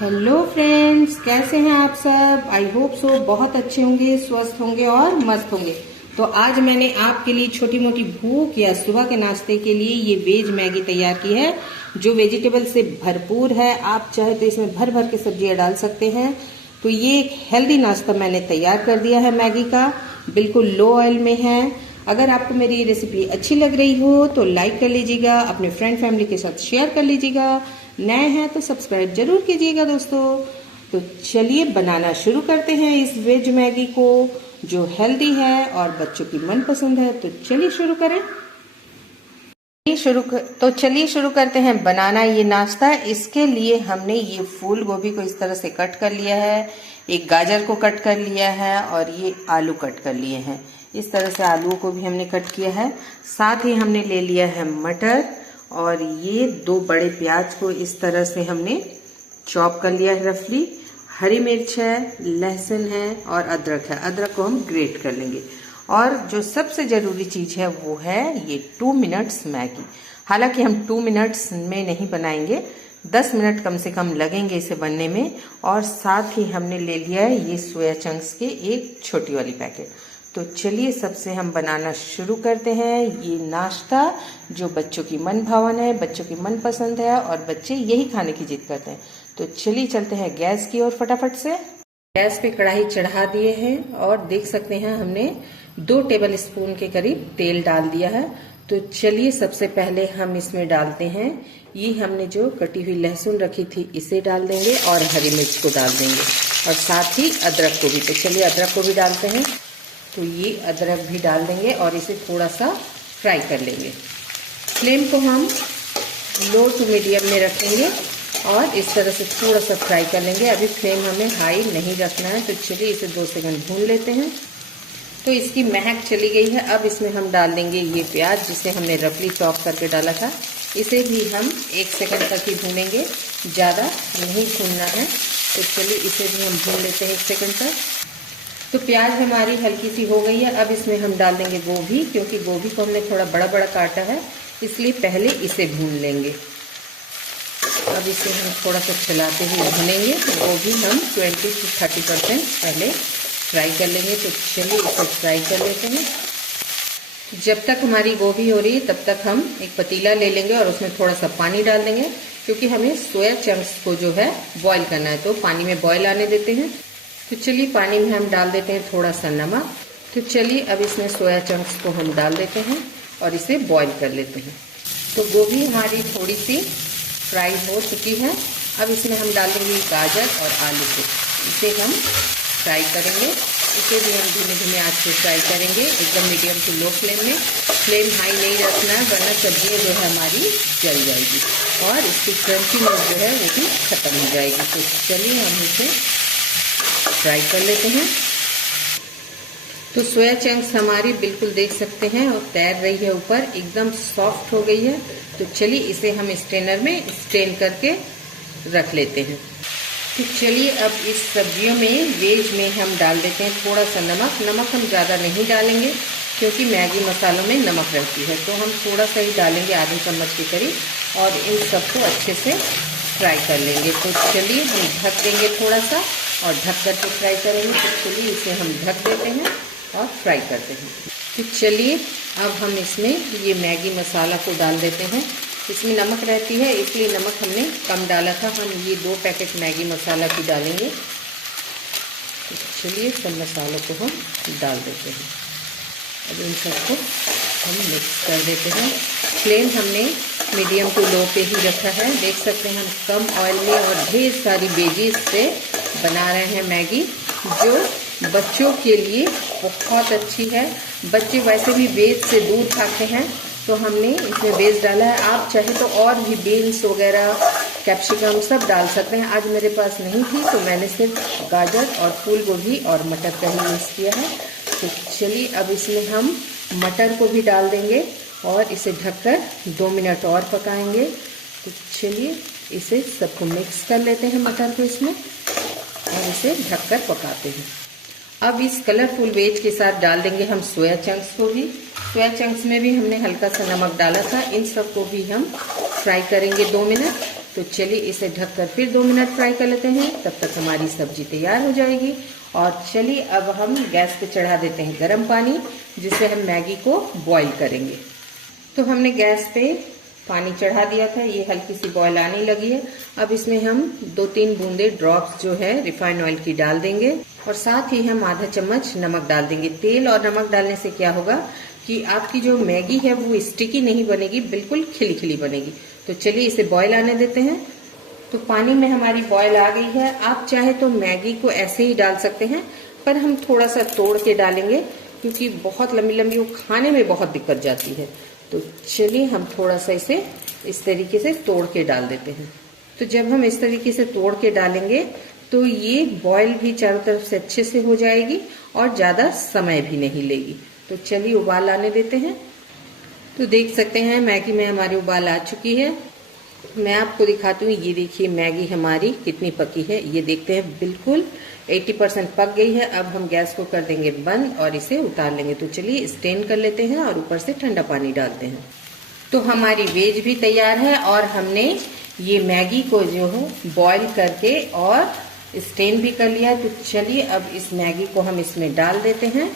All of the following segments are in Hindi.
हेलो फ्रेंड्स, कैसे हैं आप सब। आई होप सो बहुत अच्छे होंगे, स्वस्थ होंगे और मस्त होंगे। तो आज मैंने आपके लिए छोटी मोटी भूख या सुबह के नाश्ते के लिए ये वेज मैगी तैयार की है, जो वेजिटेबल से भरपूर है। आप चाहे तो इसमें भर भर के सब्जियां डाल सकते हैं। तो ये एक हेल्दी नाश्ता मैंने तैयार कर दिया है मैगी का, बिल्कुल लो ऑयल में है। अगर आपको मेरी ये रेसिपी अच्छी लग रही हो तो लाइक कर लीजिएगा, अपने फ्रेंड फैमिली के साथ शेयर कर लीजिएगा। नए हैं तो सब्सक्राइब जरूर कीजिएगा दोस्तों। तो चलिए बनाना शुरू करते हैं इस वेज मैगी को, जो हेल्दी है और बच्चों की मनपसंद है। तो चलिए शुरू करें। चलिए शुरू करते हैं बनाना ये नाश्ता। इसके लिए हमने ये फूल गोभी को इस तरह से कट कर लिया है, एक गाजर को कट कर लिया है और ये आलू कट कर लिए हैं। इस तरह से आलूओं को भी हमने कट किया है। साथ ही हमने ले लिया है मटर और ये 2 बड़े प्याज को इस तरह से हमने चॉप कर लिया है रफली। हरी मिर्च है, लहसुन है और अदरक है। अदरक को हम ग्रेट कर लेंगे। और जो सबसे ज़रूरी चीज़ है वो है ये 2 मिनट्स मैगी। हालांकि हम 2 मिनट्स में नहीं बनाएंगे, 10 मिनट कम से कम लगेंगे इसे बनने में। और साथ ही हमने ले लिया है ये सोया चंक्स के एक छोटी वाली पैकेट। तो चलिए सबसे हम बनाना शुरू करते हैं ये नाश्ता, जो बच्चों की मन भावन है, बच्चों की मन पसंद है और बच्चे यही खाने की जिद करते हैं। तो चलिए चलते हैं गैस की ओर फटाफट से। गैस पे कढ़ाई चढ़ा दिए हैं और देख सकते हैं हमने 2 टेबल स्पून के करीब तेल डाल दिया है। तो चलिए सबसे पहले हम इसमें डालते हैं ये हमने जो कटी हुई लहसुन रखी थी इसे डाल देंगे और हरी मिर्च को डाल देंगे और साथ ही अदरक को भी। तो चलिए अदरक को भी डालते हैं। तो ये अदरक भी डाल देंगे और इसे थोड़ा सा फ्राई कर लेंगे। फ्लेम को हम लो टू मीडियम में रखेंगे और इस तरह से थोड़ा सा फ्राई कर लेंगे। अभी फ्लेम हमें हाई नहीं रखना है। तो चलिए इसे 2 सेकंड भून लेते हैं। तो इसकी महक चली गई है। अब इसमें हम डाल देंगे ये प्याज जिसे हमने रफली चॉप करके डाला था। इसे भी हम 1 सेकंड तक ही भूनेंगे, ज़्यादा नहीं भूनना है। तो चलिए इसे भी हम भून लेते हैं 1 सेकंड तक। तो प्याज हमारी हल्की सी हो गई है। अब इसमें हम डाल देंगे गोभी, क्योंकि गोभी को हमने थोड़ा बड़ा बड़ा काटा है, इसलिए पहले इसे भून लेंगे। अब इसे हम थोड़ा सा चलाते हुए भूनेंगे। गोभी हम 20 से 30% पहले फ्राई कर लेंगे। तो चलिए इसे फ्राई कर लेते हैं। जब तक हमारी गोभी हो रही है तब तक हम एक पतीला ले लेंगे और उसमें थोड़ा सा पानी डाल देंगे, क्योंकि हमें सोया चंक्स को जो है बॉईल करना है। तो पानी में बॉईल आने देते हैं। तो चलिए पानी में हम डाल देते हैं थोड़ा सा नमक। तो चलिए अब इसमें सोया चंक्स को हम डाल देते हैं और इसे बॉईल कर लेते हैं। तो गोभी हमारी थोड़ी सी फ्राई हो चुकी है। अब इसमें हम डालेंगे गाजर और आलू को। इसे हम फ्राई करेंगे। इसे भी हम धीमे धीमे आंच पे फ्राई करेंगे, एकदम मीडियम टू लो फ्लेम में। फ्लेम हाई नहीं रखना है, वरना सब्जियाँ जो है हमारी जल जाएगी और इसकी क्रंचीनेस जो है वो भी खत्म हो जाएगी। तो चलिए हम इसे फ्राई कर लेते हैं। तो सोया चंक्स हमारी बिल्कुल देख सकते हैं और तैर रही है ऊपर, एकदम सॉफ्ट हो गई है। तो चलिए इसे हम स्ट्रेनर में स्ट्रेन करके रख लेते हैं। तो चलिए अब इस सब्जियों में, वेज में हम डाल देते हैं थोड़ा सा नमक। नमक हम ज़्यादा नहीं डालेंगे, क्योंकि मैगी मसालों में नमक रहती है। तो हम थोड़ा सा ही डालेंगे, आधे चम्मच के करीब, और इन सबको अच्छे से फ्राई कर लेंगे। तो चलिए हम ढक देंगे थोड़ा सा और ढक करके फ्राई करेंगे। तो चलिए इसे हम ढक देते हैं और फ्राई करते हैं। तो चलिए अब हम इसमें ये मैगी मसाला को डाल देते हैं। इसमें नमक रहती है, इसलिए नमक हमने कम डाला था। हम ये 2 पैकेट मैगी मसाला की डालेंगे। तो चलिए सब मसालों को हम डाल देते हैं। अब इन सबको हम मिक्स कर देते हैं। फ्लेम हमने मीडियम टू लो पे ही रखा है। देख सकते हैं हम कम ऑयल में और ढेर सारी वेजीज से बना रहे हैं मैगी, जो बच्चों के लिए बहुत अच्छी है। बच्चे वैसे भी वेज से दूर खाते हैं, तो हमने इसमें वेज डाला है। आप चाहे तो और भी बीन्स वगैरह, कैप्सिकम सब डाल सकते हैं। आज मेरे पास नहीं थी तो मैंने सिर्फ गाजर और फूल गोभी और मटर का ही यूज़ किया है। तो चलिए अब इसमें हम मटर को भी डाल देंगे और इसे ढककर 2 मिनट और पकाएंगे। तो चलिए इसे सबको मिक्स कर लेते हैं, मटर को इसमें, और इसे ढककर पकाते हैं। अब इस कलरफुल वेज के साथ डाल देंगे हम सोया चंक्स को भी। सोया चंक्स में भी हमने हल्का सा नमक डाला था। इन सबको भी हम फ्राई करेंगे 2 मिनट। तो चलिए इसे ढककर फिर 2 मिनट फ्राई कर लेते हैं, तब तक हमारी सब्जी तैयार हो जाएगी। और चलिए अब हम गैस पे चढ़ा देते हैं गर्म पानी, जिससे हम मैगी को बॉईल करेंगे। तो हमने गैस पे पानी चढ़ा दिया था, ये हल्की सी बॉईल आने लगी है। अब इसमें हम 2-3 बूंदे ड्रॉप्स जो है रिफाइंड ऑयल की डाल देंगे और साथ ही हम आधा चम्मच नमक डाल देंगे। तेल और नमक डालने से क्या होगा कि आपकी जो मैगी है वो स्टिकी नहीं बनेगी, बिल्कुल खिली खिली बनेगी। तो चलिए इसे बॉईल आने देते हैं। तो पानी में हमारी बॉईल आ गई है। आप चाहे तो मैगी को ऐसे ही डाल सकते हैं, पर हम थोड़ा सा तोड़ के डालेंगे क्योंकि बहुत लंबी लंबी वो खाने में बहुत दिक्कत जाती है। तो चलिए हम थोड़ा सा इसे इस तरीके से तोड़ के डाल देते हैं। तो जब हम इस तरीके से तोड़ के डालेंगे तो ये बॉईल भी चारों तरफ से अच्छे से हो जाएगी और ज्यादा समय भी नहीं लेगी। तो चलिए उबाल आने देते हैं। तो देख सकते हैं मैगी में हमारी उबाल आ चुकी है। मैं आपको दिखाती हूँ, ये देखिए मैगी हमारी कितनी पकी है। ये देखते हैं बिल्कुल 80% पक गई है। अब हम गैस को कर देंगे बंद और इसे उतार लेंगे। तो चलिए स्टेन कर लेते हैं और ऊपर से ठंडा पानी डालते हैं। तो हमारी वेज भी तैयार है और हमने ये मैगी को जो है बॉईल करके और स्टेन भी कर लिया है। तो चलिए अब इस मैगी को हम इसमें डाल देते हैं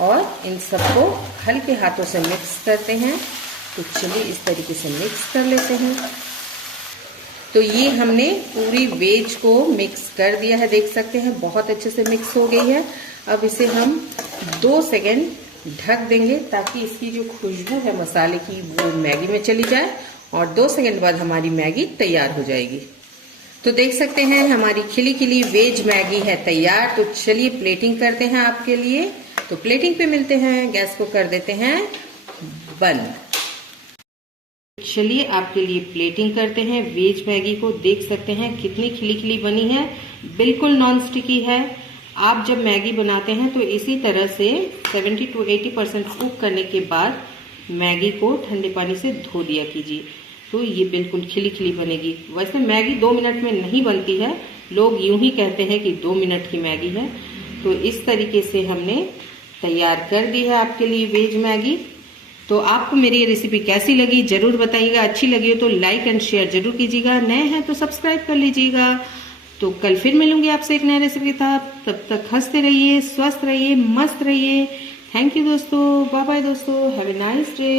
और इन सबको हल्के हाथों से मिक्स करते हैं। तो चलिए इस तरीके से मिक्स कर लेते हैं। तो ये हमने पूरी वेज को मिक्स कर दिया है, देख सकते हैं बहुत अच्छे से मिक्स हो गई है। अब इसे हम 2 सेकेंड ढक देंगे ताकि इसकी जो खुशबू है मसाले की वो मैगी में चली जाए और 2 सेकेंड बाद हमारी मैगी तैयार हो जाएगी। तो देख सकते हैं हमारी खिली खिली वेज मैगी है तैयार। तो चलिए प्लेटिंग करते हैं आपके लिए। तो प्लेटिंग पे मिलते हैं। गैस को कर देते हैं बंद। चलिए आपके लिए प्लेटिंग करते हैं वेज मैगी को। देख सकते हैं कितनी खिली खिली बनी है, बिल्कुल नॉन स्टिकी है। आप जब मैगी बनाते हैं तो इसी तरह से 70 to 80% कुक करने के बाद मैगी को ठंडे पानी से धो दिया कीजिए। तो ये बिल्कुल खिली खिली बनेगी। वैसे मैगी 2 मिनट में नहीं बनती है, लोग यूं ही कहते हैं कि 2 मिनट की मैगी है। तो इस तरीके से हमने तैयार कर दी है आपके लिए वेज मैगी। तो आपको मेरी ये रेसिपी कैसी लगी जरूर बताइएगा। अच्छी लगी हो तो लाइक एंड शेयर जरूर कीजिएगा। नए हैं तो सब्सक्राइब कर लीजिएगा। तो कल फिर मिलूंगी आपसे एक नए रेसिपी के साथ। तब तक हंसते रहिए, स्वस्थ रहिए, मस्त रहिए। थैंक यू दोस्तों, बाय बाय दोस्तों, हैव ए नाइस डे।